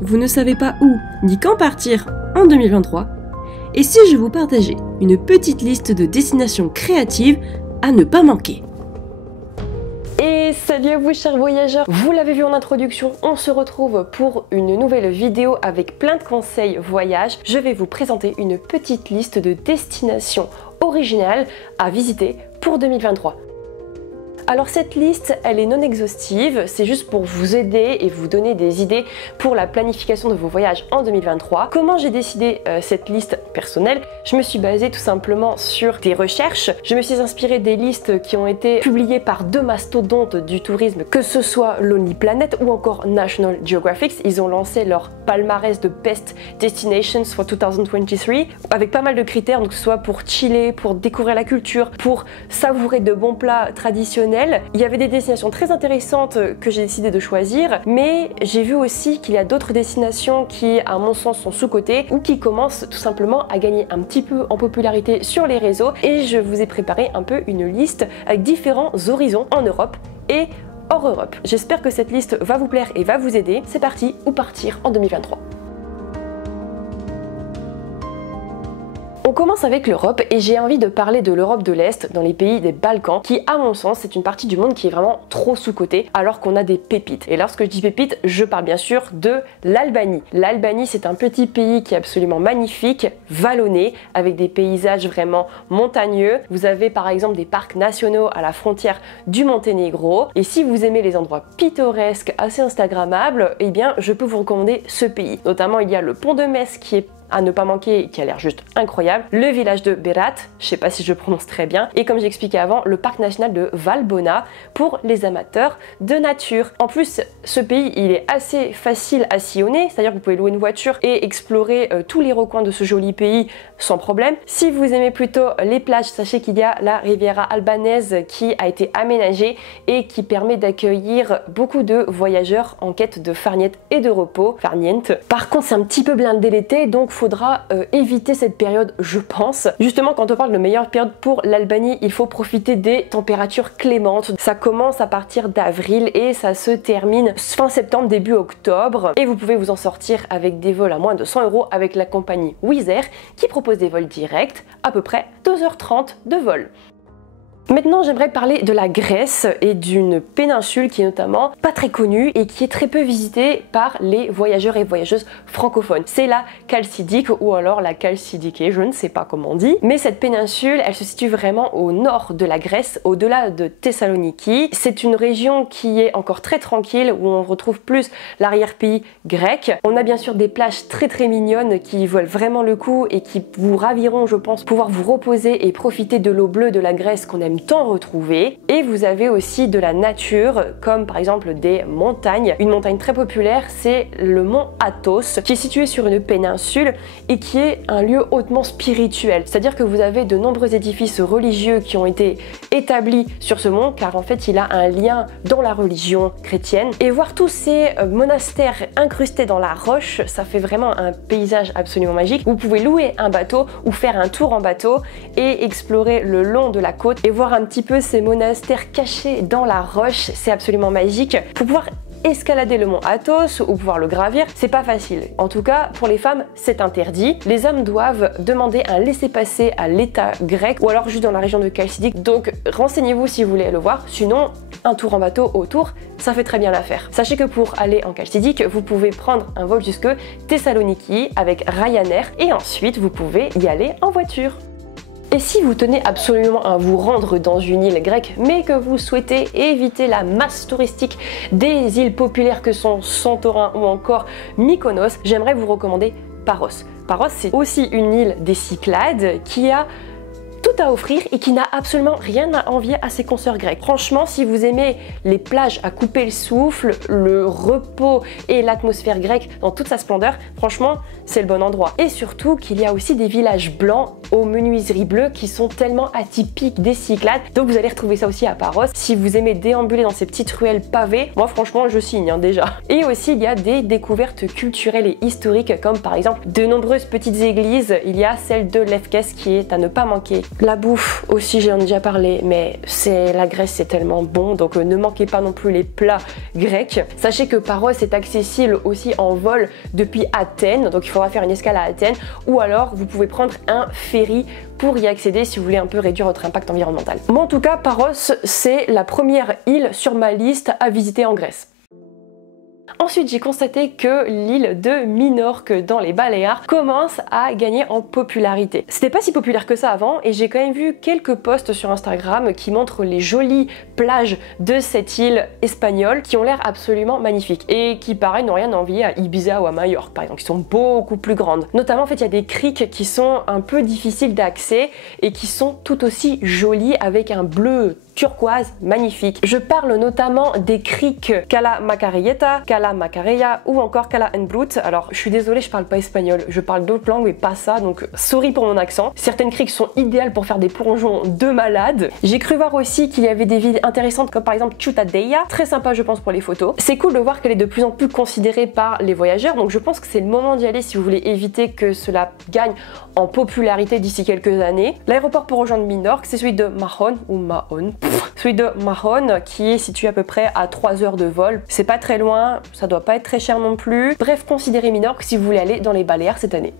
Vous ne savez pas où ni quand partir en 2023? Et si je vous partageais une petite liste de destinations créatives à ne pas manquer? Et salut à vous chers voyageurs, vous l'avez vu en introduction, on se retrouve pour une nouvelle vidéo avec plein de conseils voyage. Je vais vous présenter une petite liste de destinations originales à visiter pour 2023. Alors cette liste, elle est non exhaustive, c'est juste pour vous aider et vous donner des idées pour la planification de vos voyages en 2023. Comment j'ai décidé cette liste personnelle? Je me suis basée tout simplement sur des recherches. Je me suis inspirée des listes qui ont été publiées par deux mastodontes du tourisme, que ce soit Lonely Planet ou encore National Geographic. Ils ont lancé leur palmarès de Best Destinations for 2023 avec pas mal de critères, donc que ce soit pour chiller, pour découvrir la culture, pour savourer de bons plats traditionnels. Il y avait des destinations très intéressantes que j'ai décidé de choisir, mais j'ai vu aussi qu'il y a d'autres destinations qui, à mon sens, sont sous-cotées ou qui commencent tout simplement à gagner un petit peu en popularité sur les réseaux. Et je vous ai préparé un peu une liste avec différents horizons en Europe et hors Europe. J'espère que cette liste va vous plaire et va vous aider. C'est parti, où partir en 2023? On commence avec l'Europe et j'ai envie de parler de l'Europe de l'Est, dans les pays des Balkans, qui à mon sens c'est une partie du monde qui est vraiment trop sous-cotée alors qu'on a des pépites. Et lorsque je dis pépites, je parle bien sûr de l'Albanie. L'Albanie, c'est un petit pays qui est absolument magnifique, vallonné, avec des paysages vraiment montagneux. Vous avez par exemple des parcs nationaux à la frontière du Monténégro. Et si vous aimez les endroits pittoresques, assez instagrammables, eh bien je peux vous recommander ce pays. Notamment il y a le pont de Metz qui est à ne pas manquer, qui a l'air juste incroyable, le village de Berat, je sais pas si je prononce très bien, et comme j'expliquais avant, le parc national de Valbona pour les amateurs de nature. En plus, ce pays, il est assez facile à sillonner, c'est-à-dire que vous pouvez louer une voiture et explorer tous les recoins de ce joli pays sans problème. Si vous aimez plutôt les plages, sachez qu'il y a la Riviera albanaise qui a été aménagée et qui permet d'accueillir beaucoup de voyageurs en quête de farniente et de repos. Farniente. Par contre, c'est un petit peu blindé l'été, donc faudra éviter cette période, je pense. Justement, quand on parle de meilleure période pour l'Albanie, il faut profiter des températures clémentes. Ça commence à partir d'avril et ça se termine fin septembre, début octobre. Et vous pouvez vous en sortir avec des vols à moins de 100 € avec la compagnie Wizz Air qui propose des vols directs, à peu près 2h30 de vol. Maintenant, j'aimerais parler de la Grèce et d'une péninsule qui est notamment pas très connue et qui est très peu visitée par les voyageurs et voyageuses francophones. C'est la Chalcidique ou alors la Chalcidike, je ne sais pas comment on dit. Mais cette péninsule, elle se situe vraiment au nord de la Grèce, au-delà de Thessaloniki. C'est une région qui est encore très tranquille, où on retrouve plus l'arrière-pays grec. On a bien sûr des plages très mignonnes qui valent vraiment le coup et qui vous raviront, je pense, pouvoir vous reposer et profiter de l'eau bleue de la Grèce qu'on aime tant retrouver. Et vous avez aussi de la nature, comme par exemple des montagnes. Une montagne très populaire, c'est le mont Athos, qui est situé sur une péninsule et qui est un lieu hautement spirituel. C'est-à-dire que vous avez de nombreux édifices religieux qui ont été établis sur ce mont, car en fait il a un lien dans la religion chrétienne. Et voir tous ces monastères incrustés dans la roche, ça fait vraiment un paysage absolument magique. Vous pouvez louer un bateau ou faire un tour en bateau et explorer le long de la côte et voir un petit peu ces monastères cachés dans la roche. C'est absolument magique. Pour pouvoir escalader le mont Athos ou pouvoir le gravir, c'est pas facile. En tout cas, pour les femmes, c'est interdit. Les hommes doivent demander un laissez-passer à l'État grec ou alors juste dans la région de Chalcidique. Donc renseignez-vous si vous voulez le voir. Sinon, un tour en bateau autour, ça fait très bien l'affaire. Sachez que pour aller en Chalcidique, vous pouvez prendre un vol jusque Thessaloniki avec Ryanair et ensuite vous pouvez y aller en voiture. Et si vous tenez absolument à vous rendre dans une île grecque, mais que vous souhaitez éviter la masse touristique des îles populaires que sont Santorin ou encore Mykonos, j'aimerais vous recommander Paros. Paros, c'est aussi une île des Cyclades qui a tout à offrir et qui n'a absolument rien à envier à ses consoeurs grecs. Franchement, si vous aimez les plages à couper le souffle, le repos et l'atmosphère grecque dans toute sa splendeur, franchement, c'est le bon endroit. Et surtout qu'il y a aussi des villages blancs aux menuiseries bleues qui sont tellement atypiques des Cyclades. Donc vous allez retrouver ça aussi à Paros. Si vous aimez déambuler dans ces petites ruelles pavées, moi franchement je signe déjà. Et aussi il y a des découvertes culturelles et historiques comme par exemple de nombreuses petites églises. Il y a celle de Lefkes qui est à ne pas manquer. La bouffe aussi, j'en ai déjà parlé, mais la Grèce c'est tellement bon, donc ne manquez pas non plus les plats grecs. Sachez que Paros est accessible aussi en vol depuis Athènes, donc il faudra faire une escale à Athènes, ou alors vous pouvez prendre un ferry pour y accéder si vous voulez un peu réduire votre impact environnemental. Moi en tout cas, Paros c'est la première île sur ma liste à visiter en Grèce. Ensuite, j'ai constaté que l'île de Minorque dans les Baléares commence à gagner en popularité. C'était pas si populaire que ça avant et j'ai quand même vu quelques posts sur Instagram qui montrent les jolies plages de cette île espagnole qui ont l'air absolument magnifiques et qui pareil n'ont rien à envier à Ibiza ou à Majorque par exemple, qui sont beaucoup plus grandes. Notamment en fait il y a des criques qui sont un peu difficiles d'accès et qui sont tout aussi jolies avec un bleu turquoise magnifique. Je parle notamment des criques Cala Macarelleta, Cala Macarella ou encore Cala Brut. Alors je suis désolée, je parle pas espagnol, je parle d'autres langues mais pas ça, donc sorry pour mon accent. Certaines criques sont idéales pour faire des plongeons de malade. J'ai cru voir aussi qu'il y avait des villes intéressantes comme par exemple Ciutadella, très sympa je pense pour les photos. C'est cool de voir qu'elle est de plus en plus considérée par les voyageurs, donc je pense que c'est le moment d'y aller si vous voulez éviter que cela gagne en popularité d'ici quelques années. L'aéroport pour rejoindre Minorque, c'est celui de Mahon ou Mahon. Celui de Mahon qui est situé à peu près à 3 heures de vol. C'est pas très loin, ça doit pas être très cher non plus. Bref, considérez Minorque si vous voulez aller dans les Baléares cette année.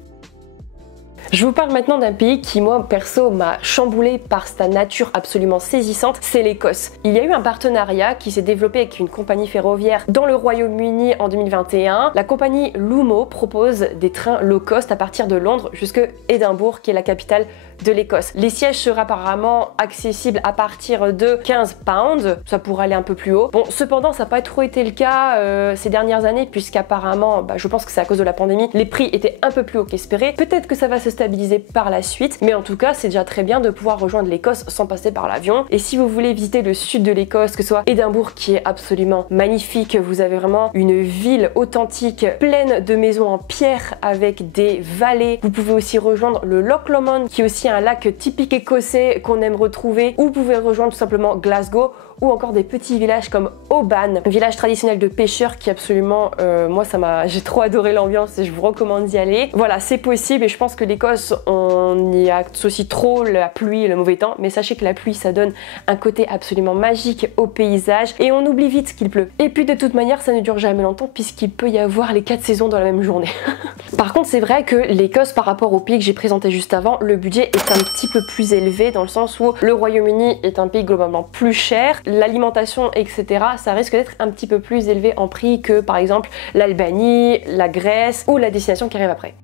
Je vous parle maintenant d'un pays qui, moi, perso, m'a chamboulé par sa nature absolument saisissante, c'est l'Écosse. Il y a eu un partenariat qui s'est développé avec une compagnie ferroviaire dans le Royaume-Uni en 2021. La compagnie Lumo propose des trains low cost à partir de Londres jusqu'à Édimbourg, qui est la capitale de l'Écosse. Les sièges seraient apparemment accessibles à partir de 15 pounds, ça pourrait aller un peu plus haut. Bon, cependant, ça n'a pas trop été le cas ces dernières années, puisqu'apparemment, je pense que c'est à cause de la pandémie, les prix étaient un peu plus hauts qu'espéré. Peut-être que ça va se stabiliser par la suite, mais en tout cas, c'est déjà très bien de pouvoir rejoindre l'Écosse sans passer par l'avion. Et si vous voulez visiter le sud de l'Écosse, que ce soit Édimbourg, qui est absolument magnifique, vous avez vraiment une ville authentique, pleine de maisons en pierre avec des vallées. Vous pouvez aussi rejoindre le Loch Lomond, qui est aussi un lac typique écossais qu'on aime retrouver, ou vous pouvez rejoindre tout simplement Glasgow, ou encore des petits villages comme Oban, village traditionnel de pêcheurs qui absolument, moi j'ai trop adoré l'ambiance et je vous recommande d'y aller. Voilà, c'est possible et je pense que l'Écosse, on y associe trop la pluie et le mauvais temps, mais sachez que la pluie ça donne un côté absolument magique au paysage et on oublie vite qu'il pleut. Et puis de toute manière ça ne dure jamais longtemps puisqu'il peut y avoir les 4 saisons dans la même journée. Par contre c'est vrai que l'Écosse par rapport au pays que j'ai présenté juste avant, le budget est un petit peu plus élevé dans le sens où le Royaume-Uni est un pays globalement plus cher, l'alimentation etc ça risque d'être un petit peu plus élevé en prix que par exemple l'Albanie, la Grèce ou la destination qui arrive après.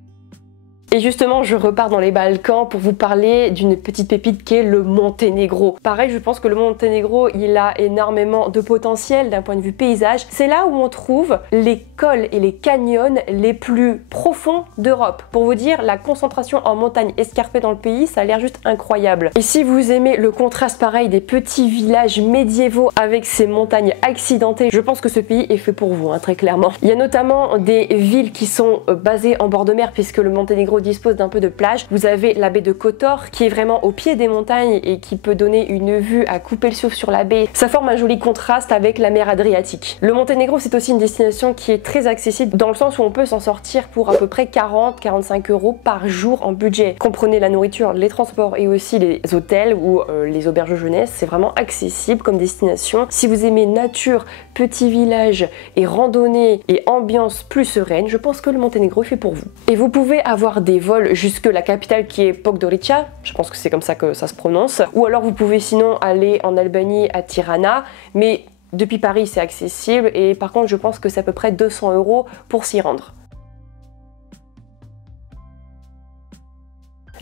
Et justement, je repars dans les Balkans pour vous parler d'une petite pépite qui est le Monténégro. Pareil, je pense que le Monténégro, il a énormément de potentiel d'un point de vue paysage. C'est là où on trouve les cols et les canyons les plus profonds d'Europe. Pour vous dire, la concentration en montagne escarpée dans le pays, ça a l'air juste incroyable. Et si vous aimez le contraste pareil des petits villages médiévaux avec ces montagnes accidentées, je pense que ce pays est fait pour vous, hein, très clairement. Il y a notamment des villes qui sont basées en bord de mer puisque le Monténégro dispose d'un peu de plage. Vous avez la baie de Kotor qui est vraiment au pied des montagnes et qui peut donner une vue à couper le souffle sur la baie. Ça forme un joli contraste avec la mer Adriatique. Le Monténégro c'est aussi une destination qui est très accessible dans le sens où on peut s'en sortir pour à peu près 40-45 € par jour en budget. Comprenez la nourriture, les transports et aussi les hôtels ou les auberges jeunesse, c'est vraiment accessible comme destination. Si vous aimez nature, petit village et randonnée et ambiance plus sereine, je pense que le Monténégro est fait pour vous. Et vous pouvez avoir des vols jusque la capitale qui est Podgorica, je pense que c'est comme ça que ça se prononce, ou alors vous pouvez sinon aller en Albanie à Tirana, mais depuis Paris c'est accessible et par contre je pense que c'est à peu près 200 € pour s'y rendre.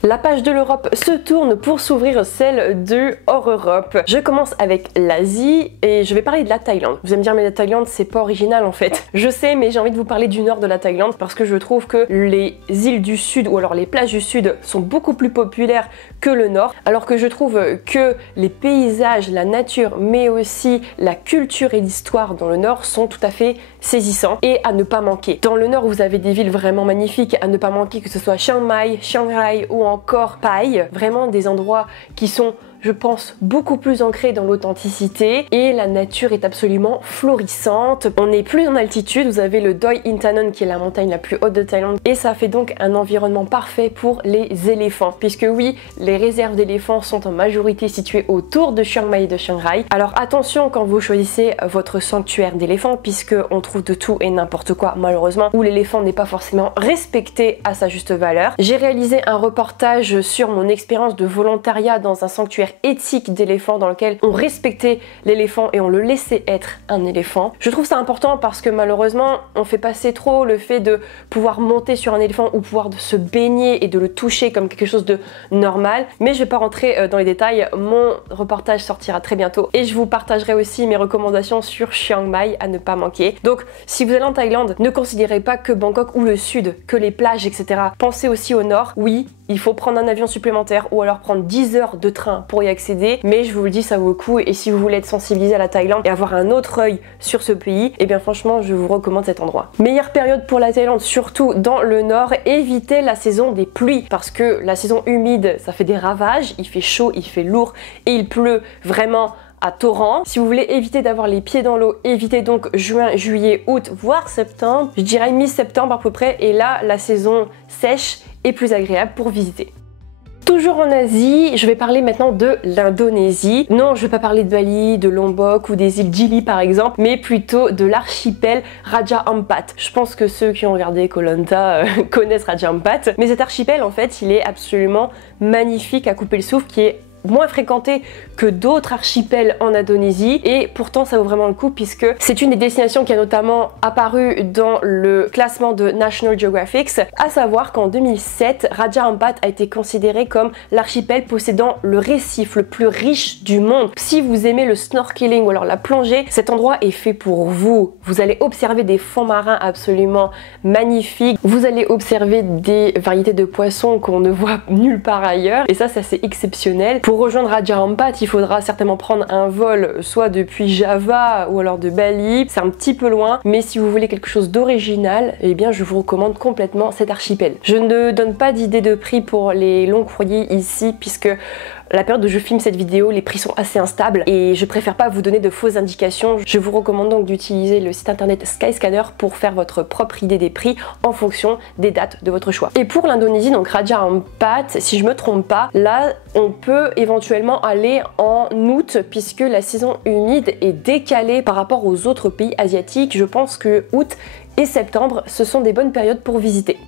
La page de l'Europe se tourne pour s'ouvrir celle de hors Europe. Je commence avec l'Asie et je vais parler de la Thaïlande. Vous allez me dire mais la Thaïlande c'est pas original en fait. Je sais mais j'ai envie de vous parler du nord de la Thaïlande parce que je trouve que les îles du sud ou alors les plages du sud sont beaucoup plus populaires que le nord alors que je trouve que les paysages, la nature mais aussi la culture et l'histoire dans le nord sont tout à fait saisissants et à ne pas manquer. Dans le nord vous avez des villes vraiment magnifiques à ne pas manquer que ce soit Chiang Mai, Chiang Rai ou encore Pai, vraiment des endroits qui sont je pense, beaucoup plus ancré dans l'authenticité et la nature est absolument florissante. On n'est plus en altitude, vous avez le Doi Inthanon qui est la montagne la plus haute de Thaïlande et ça fait donc un environnement parfait pour les éléphants, puisque oui, les réserves d'éléphants sont en majorité situées autour de Chiang Mai et de Chiang Rai. Alors attention quand vous choisissez votre sanctuaire d'éléphants, puisque on trouve de tout et n'importe quoi malheureusement, où l'éléphant n'est pas forcément respecté à sa juste valeur. J'ai réalisé un reportage sur mon expérience de volontariat dans un sanctuaire éthique d'éléphants dans lequel on respectait l'éléphant et on le laissait être un éléphant. Je trouve ça important parce que malheureusement on fait passer trop le fait de pouvoir monter sur un éléphant ou pouvoir de se baigner et de le toucher comme quelque chose de normal, mais je vais pas rentrer dans les détails, mon reportage sortira très bientôt et je vous partagerai aussi mes recommandations sur Chiang Mai à ne pas manquer. Donc si vous allez en Thaïlande, ne considérez pas que Bangkok ou le sud, que les plages etc. Pensez aussi au nord, oui, il faut prendre un avion supplémentaire ou alors prendre 10 heures de train pour y accéder, mais je vous le dis, ça vaut le coup et si vous voulez être sensibilisé à la Thaïlande et avoir un autre œil sur ce pays, et bien franchement je vous recommande cet endroit. Meilleure période pour la Thaïlande, surtout dans le nord, évitez la saison des pluies parce que la saison humide ça fait des ravages, il fait chaud, il fait lourd et il pleut vraiment à torrent. Si vous voulez éviter d'avoir les pieds dans l'eau, évitez donc juin, juillet, août, voire septembre, je dirais mi-septembre à peu près, et là la saison sèche est plus agréable pour visiter. Toujours en Asie, je vais parler maintenant de l'Indonésie. Non, je vais pas parler de Bali, de Lombok ou des îles Gili par exemple, mais plutôt de l'archipel Raja Ampat. Je pense que ceux qui ont regardé Koh Lanta connaissent Raja Ampat, mais cet archipel en fait, il est absolument magnifique à couper le souffle, qui est moins fréquenté que d'autres archipels en Indonésie et pourtant ça vaut vraiment le coup puisque c'est une des destinations qui a notamment apparu dans le classement de National Geographic, à savoir qu'en 2007 Raja Ampat a été considéré comme l'archipel possédant le récif le plus riche du monde. Si vous aimez le snorkeling ou alors la plongée, cet endroit est fait pour vous. Vous allez observer des fonds marins absolument magnifiques, vous allez observer des variétés de poissons qu'on ne voit nulle part ailleurs et ça c'est assez exceptionnel. Pour rejoindre Raja Ampat, il faudra certainement prendre un vol soit depuis Java ou alors de Bali, c'est un petit peu loin, mais si vous voulez quelque chose d'original, eh bien je vous recommande complètement cet archipel. Je ne donne pas d'idée de prix pour les longs courriers ici puisque la période où je filme cette vidéo, les prix sont assez instables et je préfère pas vous donner de fausses indications. Je vous recommande donc d'utiliser le site internet Skyscanner pour faire votre propre idée des prix en fonction des dates de votre choix. Et pour l'Indonésie, donc Raja Ampat, si je me trompe pas, là on peut éventuellement aller en août puisque la saison humide est décalée par rapport aux autres pays asiatiques. Je pense que août et septembre, ce sont des bonnes périodes pour visiter.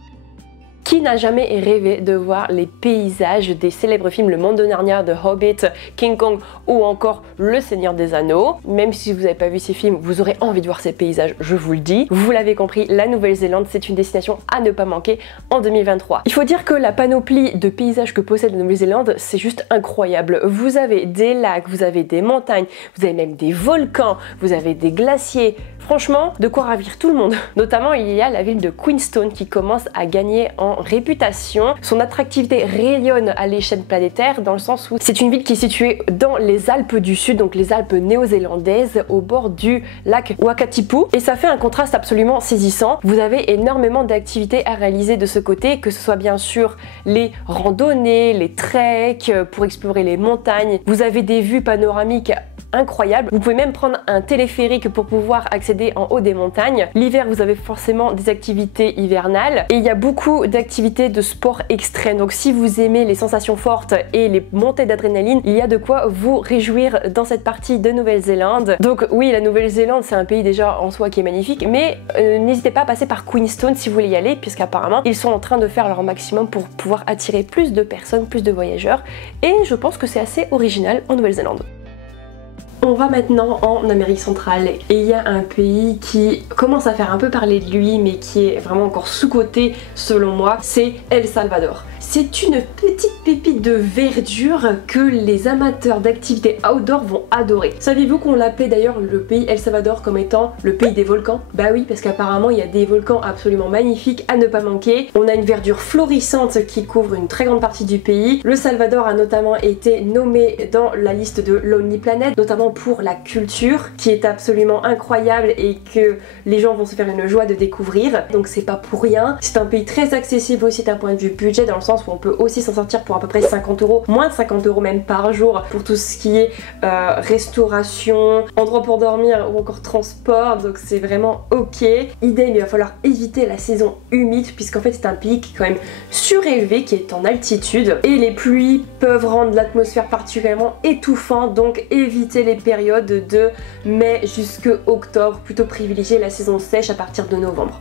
Qui n'a jamais rêvé de voir les paysages des célèbres films Le Monde de Narnia, The Hobbit, King Kong ou encore Le Seigneur des Anneaux? Même si vous n'avez pas vu ces films, vous aurez envie de voir ces paysages, je vous le dis. Vous l'avez compris, la Nouvelle-Zélande, c'est une destination à ne pas manquer en 2023. Il faut dire que la panoplie de paysages que possède la Nouvelle-Zélande, c'est juste incroyable. Vous avez des lacs, vous avez des montagnes, vous avez même des volcans, vous avez des glaciers. Franchement, de quoi ravir tout le monde. Notamment, il y a la ville de Queenstown qui commence à gagner en réputation. Son attractivité rayonne à l'échelle planétaire dans le sens où c'est une ville qui est située dans les Alpes du Sud, donc les Alpes néo-zélandaises, au bord du lac Wakatipu. Et ça fait un contraste absolument saisissant. Vous avez énormément d'activités à réaliser de ce côté, que ce soit bien sûr les randonnées, les treks pour explorer les montagnes. Vous avez des vues panoramiques incroyables. Vous pouvez même prendre un téléphérique pour pouvoir accéder en haut des montagnes. L'hiver, vous avez forcément des activités hivernales et il y a beaucoup d'activités de sport extrême. Donc si vous aimez les sensations fortes et les montées d'adrénaline, il y a de quoi vous réjouir dans cette partie de Nouvelle-Zélande. Donc oui, la Nouvelle-Zélande, c'est un pays déjà en soi qui est magnifique, mais n'hésitez pas à passer par Queenstown si vous voulez y aller, puisqu'apparemment, ils sont en train de faire leur maximum pour pouvoir attirer plus de personnes, plus de voyageurs, et je pense que c'est assez original en Nouvelle-Zélande. On va maintenant en Amérique centrale et il y a un pays qui commence à faire un peu parler de lui mais qui est vraiment encore sous-coté selon moi, c'est El Salvador. C'est une petite pépite de verdure que les amateurs d'activités outdoor vont adorer. Saviez-vous qu'on l'appelait d'ailleurs le pays El Salvador comme étant le pays des volcans? Bah oui, parce qu'apparemment il y a des volcans absolument magnifiques à ne pas manquer. On a une verdure florissante qui couvre une très grande partie du pays. Le Salvador a notamment été nommé dans la liste de Lonely Planet, notamment pour la culture qui est absolument incroyable et que les gens vont se faire une joie de découvrir, donc c'est pas pour rien. C'est un pays très accessible aussi d'un point de vue budget, dans le sens où on peut aussi s'en sortir pour à peu près 50 €, moins de 50 € même par jour, pour tout ce qui est restauration, endroit pour dormir ou encore transport, donc c'est vraiment ok. Idem, il va falloir éviter la saison humide puisqu'en fait c'est un pays qui est quand même surélevé, qui est en altitude, et les pluies peuvent rendre l'atmosphère particulièrement étouffante, donc évitez les périodes de mai jusqu'à octobre, plutôt privilégier la saison sèche à partir de novembre.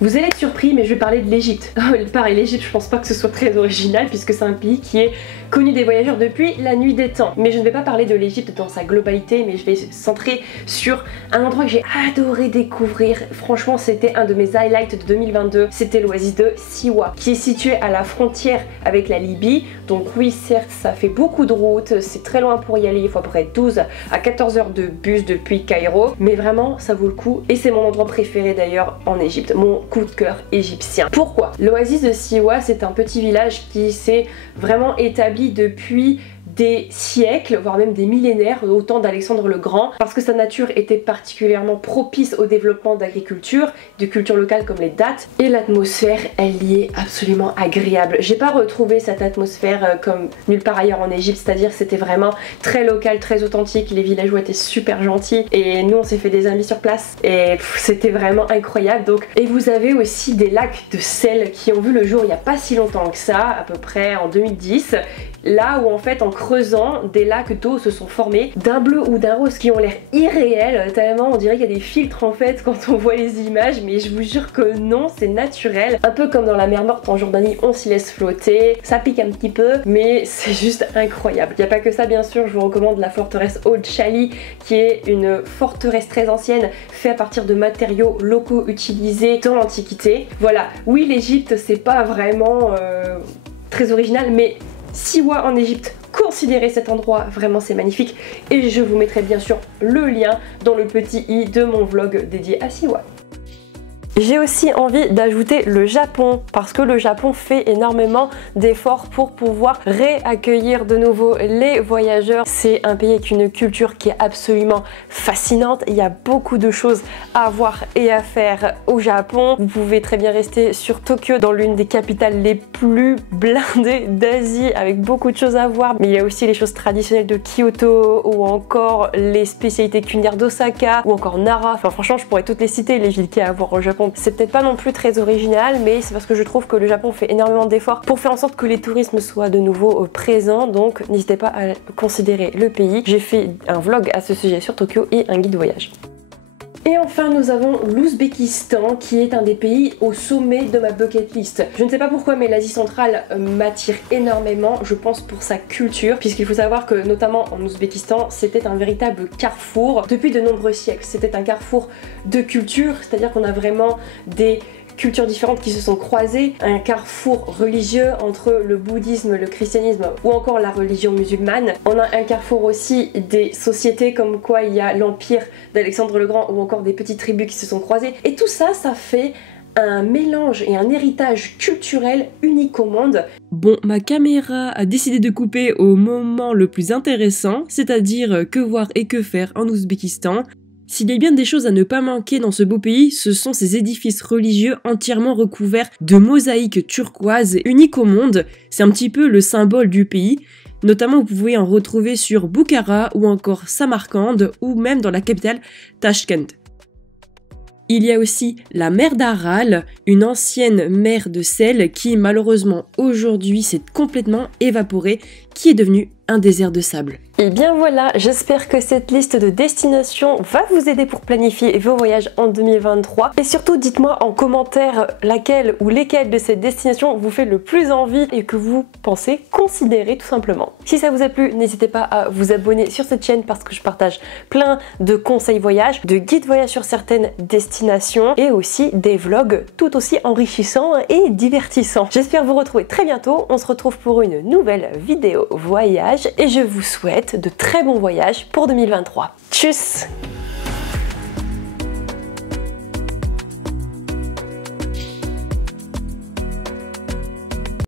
Vous allez être surpris, mais je vais parler de l'Égypte. Pareil, l'Égypte, je pense pas que ce soit très original puisque c'est un pays qui est connu des voyageurs depuis la nuit des temps. Mais je ne vais pas parler de l'Égypte dans sa globalité, mais je vais centrer sur un endroit que j'ai adoré découvrir. Franchement, c'était un de mes highlights de 2022. C'était l'oasis de Siwa, qui est situé à la frontière avec la Libye. Donc oui, certes, ça fait beaucoup de route, c'est très loin pour y aller. Il faut à peu près 12 à 14 heures de bus depuis Cairo. Mais vraiment, ça vaut le coup. Et c'est mon endroit préféré d'ailleurs en Égypte. Mon coup de cœur égyptien. Pourquoi? L'oasis de Siwa, c'est un petit village qui s'est vraiment établi depuis des siècles, voire même des millénaires, au temps d'Alexandre le Grand, parce que sa nature était particulièrement propice au développement d'agriculture, de cultures locales comme les dattes, et l'atmosphère, elle y est absolument agréable. J'ai pas retrouvé cette atmosphère comme nulle part ailleurs en Égypte, c'est-à-dire c'était vraiment très local, très authentique, les villageois étaient super gentils, et nous on s'est fait des amis sur place, et c'était vraiment incroyable. Donc, et vous avez aussi des lacs de sel qui ont vu le jour il n'y a pas si longtemps que ça, à peu près en 2010, là où en fait en creusant, des lacs d'eau se sont formés d'un bleu ou d'un rose qui ont l'air irréels, tellement on dirait qu'il y a des filtres en fait quand on voit les images, mais je vous jure que non, c'est naturel. Un peu comme dans la mer Morte en Jordanie, on s'y laisse flotter, ça pique un petit peu, mais c'est juste incroyable. Il n'y a pas que ça bien sûr, je vous recommande la forteresse Old Chali, qui est une forteresse très ancienne, faite à partir de matériaux locaux utilisés dans l'Antiquité. Voilà, oui l'Égypte c'est pas vraiment très original, mais Siwa en Égypte, considérez cet endroit, vraiment c'est magnifique, et je vous mettrai bien sûr le lien dans le petit i de mon vlog dédié à Siwa. J'ai aussi envie d'ajouter le Japon, parce que le Japon fait énormément d'efforts pour pouvoir réaccueillir de nouveau les voyageurs. C'est un pays avec une culture qui est absolument fascinante. Il y a beaucoup de choses à voir et à faire au Japon. Vous pouvez très bien rester sur Tokyo, dans l'une des capitales les plus blindées d'Asie, avec beaucoup de choses à voir. Mais il y a aussi les choses traditionnelles de Kyoto, ou encore les spécialités culinaires d'Osaka, ou encore Nara. Enfin franchement, je pourrais toutes les citer, les villes qu'il y a à voir au Japon. C'est peut-être pas non plus très original, mais c'est parce que je trouve que le Japon fait énormément d'efforts pour faire en sorte que les tourismes soient de nouveau présents, donc n'hésitez pas à considérer le pays. J'ai fait un vlog à ce sujet sur Tokyo et un guide voyage. Et enfin nous avons l'Ouzbékistan, qui est un des pays au sommet de ma bucket list. Je ne sais pas pourquoi, mais l'Asie centrale m'attire énormément, je pense pour sa culture, puisqu'il faut savoir que notamment en Ouzbékistan, c'était un véritable carrefour depuis de nombreux siècles. C'était un carrefour de culture, c'est-à-dire qu'on a vraiment des cultures différentes qui se sont croisées, un carrefour religieux entre le bouddhisme, le christianisme ou encore la religion musulmane. On a un carrefour aussi des sociétés, comme quoi il y a l'empire d'Alexandre le Grand ou encore des petites tribus qui se sont croisées, et tout ça, ça fait un mélange et un héritage culturel unique au monde. Bon, ma caméra a décidé de couper au moment le plus intéressant, c'est-à-dire que voir et que faire en Ouzbékistan. S'il y a bien des choses à ne pas manquer dans ce beau pays, ce sont ces édifices religieux entièrement recouverts de mosaïques turquoises uniques au monde. C'est un petit peu le symbole du pays. Notamment, vous pouvez en retrouver sur Bukhara ou encore Samarcande ou même dans la capitale Tashkent. Il y a aussi la mer d'Aral, une ancienne mer de sel qui malheureusement aujourd'hui s'est complètement évaporée, qui est devenue un désert de sable. Et bien voilà, j'espère que cette liste de destinations va vous aider pour planifier vos voyages en 2023. Et surtout, dites-moi en commentaire laquelle ou lesquelles de ces destinations vous fait le plus envie et que vous pensez considérer tout simplement. Si ça vous a plu, n'hésitez pas à vous abonner sur cette chaîne parce que je partage plein de conseils voyage, de guides voyage sur certaines destinations et aussi des vlogs tout aussi enrichissants et divertissants. J'espère vous retrouver très bientôt. On se retrouve pour une nouvelle vidéo voyage et je vous souhaite de très bons voyages pour 2023. Tchuss!